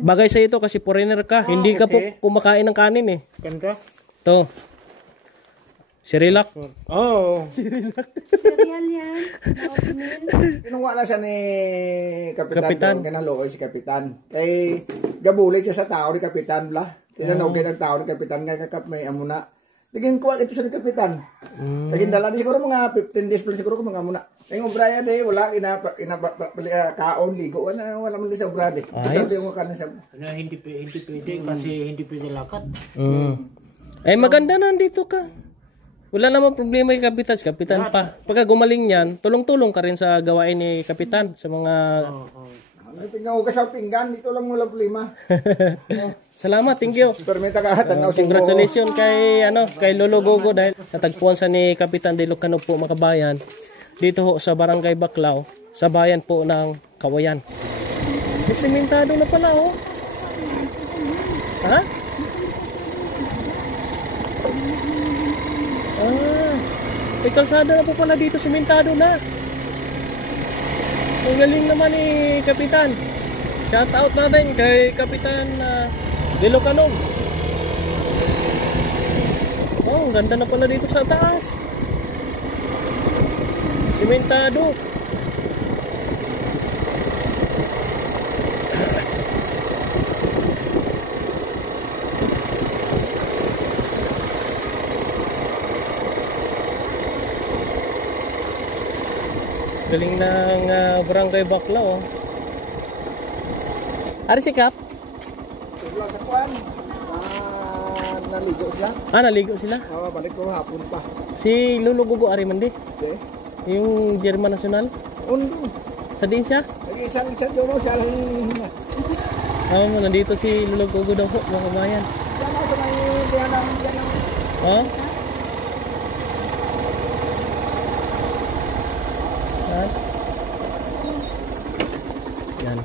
Bagay sa ito kasi foreigner ka. Hindi ka po kumakain ng kanin eh. Ganda. To. Sirilak. Oh. Cereal yan. Kinuha na siya ni Kapitan. Kapitan. Kinalokoy si Kapitan. Kay gabulit siya sa tao ni Kapitan bla. Tinanogay ng tao ni Kapitan nga kakap may amuna. Tingin ko ito siya ni Kapitan. Tingin dala di siguro mga 15 days pa siguro ko mga amuna. Tingin obraya de wala kaon ligo wala man sa obra de. Sabi mo kana siya. Na hindi pwede kasi hindi pwede lakad. Ay maganda na dito ka. Wala namang problema kay Kapitan. Si Kapitan pa. Pagka gumaling yan, tulong-tulong ka rin sa gawain ni Kapitan. Sa mga... Tingnan ko sa pinggan. Dito lang wala problema. Salamat, thank you. Permita ka tanaw Congratulations kay Lolo Gogo dahil natagpuan sa ni Kapitan de Lucano po makabayan. Dito ho sa Barangay Baclao, sa bayan po ng Kawayan. Simentado na pala oh. Ha? May kalsada na po pala dito, simentado na. Ang galing naman ni Kapitan. Shout out natin kay Kapitan de Lucano. Oh, ang ganda na pala dito sa taas. Simentado. Galing ng Barangay Baclao. Ari si Kap? Wala sa kwan. Naligo sila. Naligo sila. Balik ko hapon pa. Si Lolo Gogo Ari man di? Okay. Yung German National? Undo. Sa din siya? Lagi isang doon siya lang. Nandito si Lolo Gogo daw po, mga kabayan. Yan ako may diyanang. Ha? Yan.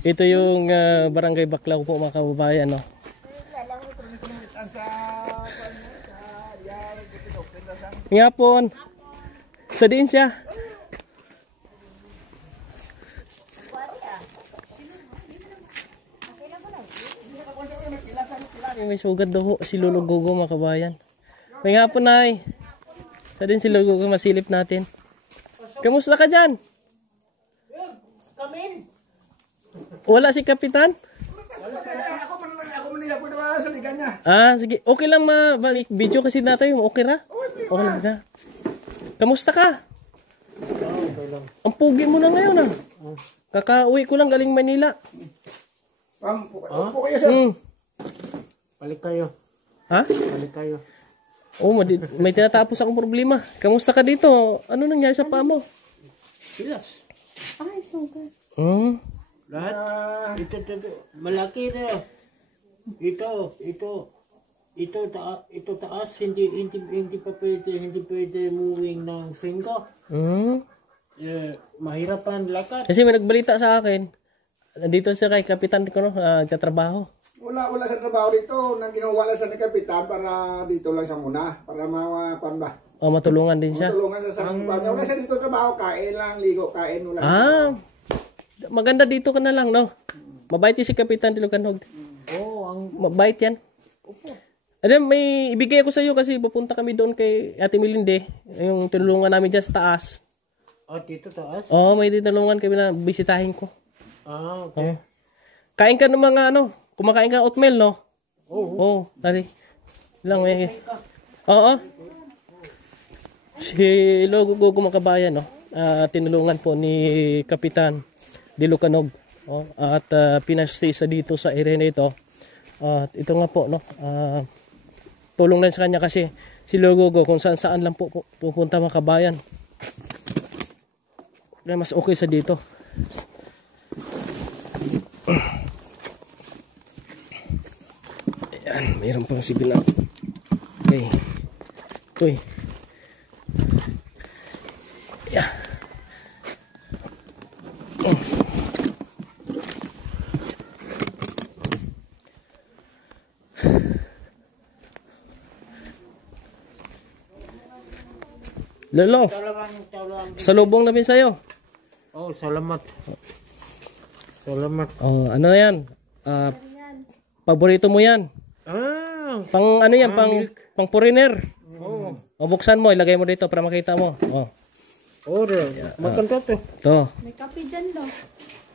Ito yung Barangay Baclao po mga kababayan, no? Ngapon. Sa din siya. May sugat daw si Lolo Gogo mga kabayan. May ngapon ay. Sa din si Lolo Gogo, masilip natin. Kamusta ka dyan? Wala si Kapitan? Ako man niya po sa liga niya. Sige. Okay lang mabalik video kasi natin yung okay ra? Okay lang na. Kamusta ka? Okay lang. Ang pugi mo na ngayon Kakauwi ko lang galing Manila. Po kayo sir. Balik kayo. Ha? Balik kayo. May tinatapos akong problema. Kamusta ka dito? Ano nangyari sa paa mo? Pilas. Ay, sugat. Lahat. Ito. Malaki na. Ito taas. Hindi pa pwede moving ng finger. Mahirapan lakad. Kasi may nagbalita sa akin. Nandito siya kay Kapitan ko, katrabaho. Wala sa trabaho dito. Nang ginawa lang sa ni Kapitan para dito lang siya muna. Para mapan ba? Matulungan din siya. Matulungan sa niya. Wala siya dito trabaho. Kain lang, ligo, kain. Wala maganda dito ka na lang, no? Mabait si Kapitan de Lucano. Mabait yan. May ibigay ako sa iyo kasi pupunta kami doon kay Ate Melinde. Yung tinulungan namin dyan sa taas. Dito taas? May tinulungan kami na bisitahin ko. Okay. Kain ka ng mga kumakain ka oatmeal, no? Tali. Lang may. Si Lolo Gogo makabayan, no? Tinulungan po ni Kapitan de Lucano. At pinastay sa dito sa area nito. At ito nga po, no? Tulong na sa kanya kasi si Lolo Gogo kung saan lang po pupunta mga kabayan. Mas okay sa dito. Ayan, mayroon pang sibil na. Okay. Uy. Yeah. Lolo, salubong namin sa'yo. Salamat. Salamat. Oh, ano yan? Paborito mo yan. Pang ano yan? Pang foreigner. Oh. O, buksan mo, ilagay mo dito para makita mo. Oh. Oh, maganda to. Ito. May kape dyan, no?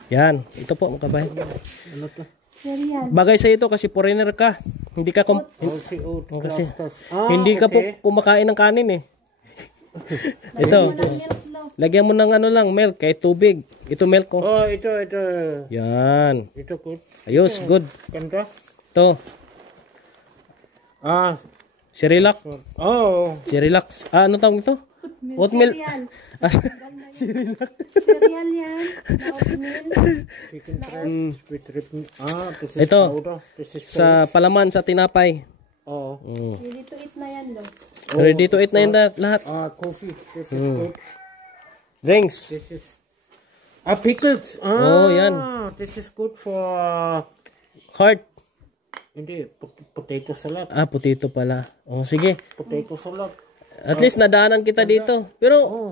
Yan. Ito po, mga kabayan. Ano to? Cereal. Bagay sa ito kasi foreigner ka. Hindi ka Oh, si oat kasi crustas. hindi ka po kumakain ng kanin eh. Ito. Walang milk, no? Lagyan mo ng ano lang, milk, kahit tubig. Ito milk ko. Oh, ito. Yan. Ito good. Ayos, good. Ganda. Ito. Cerelac. Oh. Cerelac. Ano tawag ito? Oatmeal. Cereal. Cereal yan. Na oatmeal. Chicken breast with ripped. This is Ito. powder. This is Sa palaman, sa tinapay. oh. Ready to eat na yan, no? Ready to eat na yun lahat. Coffee. This is good. Drinks. This is pickles. Oh, yan. This is good for Heart. hindi potato salad. Potato pala. Oh, sige. Potato salad. At least nadaanan kita dito. Pero, Oh.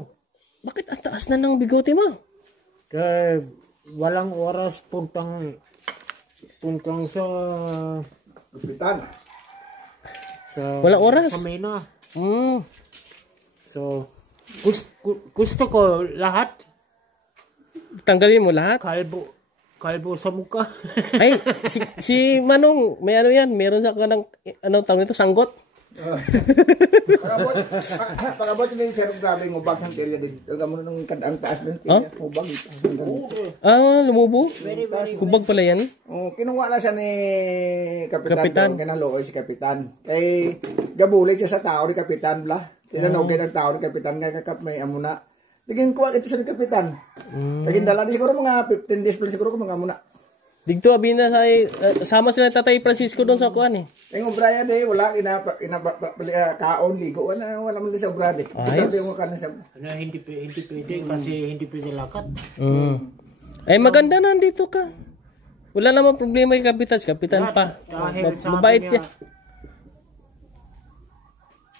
bakit ang taas na ng bigote mo? Kaya walang oras puntang sa Kapitan. Walang oras? Sa Mena. Hmm. So gusto ko lahat Tanggalin mo lahat? kalbo sa mukha. Ay, si Manong, may ano yan, meron sa kanang, ano tawag nito, sanggot. Pagabot yun yung sarap grabe ng ubag ng telya din. Talaga mo nung kadang taas ng Huh? telya. Ubag. Lumubo? Kubag pala yan. Kinuha na siya ni Kapitan. Kapitan. Kinaluoy si Kapitan. Kay gabulit siya sa tao ni Kapitan bla. Tinanogin ang tao ni Kapitan. Kaya kakap may amuna. Tiging kuha ito siya ni Kapitan. Tiging dala siguro mga 15 days pa siguro mga amuna. Digto abi na sa sama sila Tatay Francisco doon sa kuan eh. Yung obraya de wala kaon ligo wala man sa obra de. Sabi mo kana sa Hindi pwede kasi hindi pwede lakad. Ay maganda na dito ka. Wala namang problema kay Kapitan, Kapitan pa. Dahil sabi Mabait niya, yan.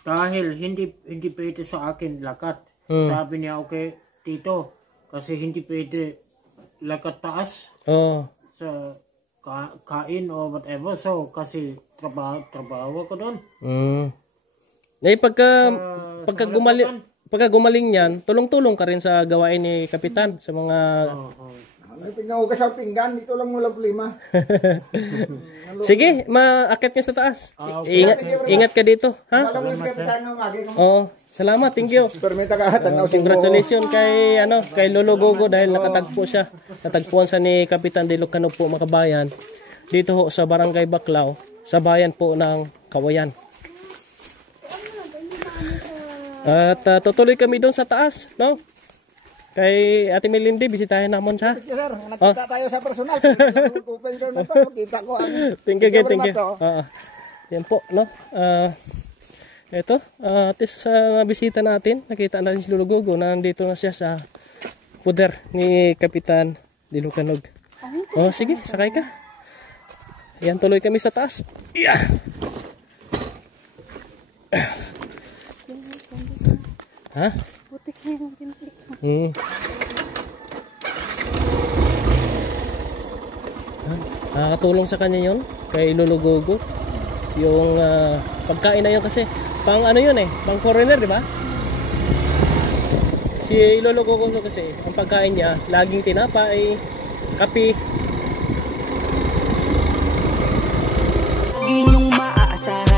dahil hindi pwede sa akin lakad. Sabi niya, okay, tito, kasi hindi pwede lakad taas Oh. sa kain or whatever. So, kasi trabaho ko doon. Eh pagka gumaling niyan, tulong-tulong ka rin sa gawain ni Kapitan sa mga Tingnan ko sa pinggan dito lang wala problema. Sige, maakyat ka sa taas. Ingat ka dito, ha? Alam mo yung Kapitan ng agi ko. Oh, salamat, thank you. Permita ka tanaw si Congratulations kay Lolo Gogo dahil nakatagpo siya. Natagpuan sa ni Kapitan de Lucano po, mga kabayan. Dito ho sa Barangay Baclao, sa bayan po ng Kawayan. At tutuloy kami doon sa taas, no? Kay Ate Melindy, bisitahin naman siya. Sir, nakita tayo sa personal. Open ko na to, kita ko ang Thank you. Yan po, no? Ito, at least sa bisita natin, nakita natin si Lolo Gogo na nandito na siya sa puder ni Kapitan de Lucanog. Oh, sige, sakay ka. Yan, tuloy kami sa taas. Yeah. Ha? Butik na yung pinalik mo. Nakakatulong sa kanya yun, kay Lolo Gogo. Yung pagkain na yun kasi, pang ano yun pang foreigner, di ba? Si Lolo Gogo kasi, ang pagkain niya, laging tinapay, kape. Di nyo maaasahan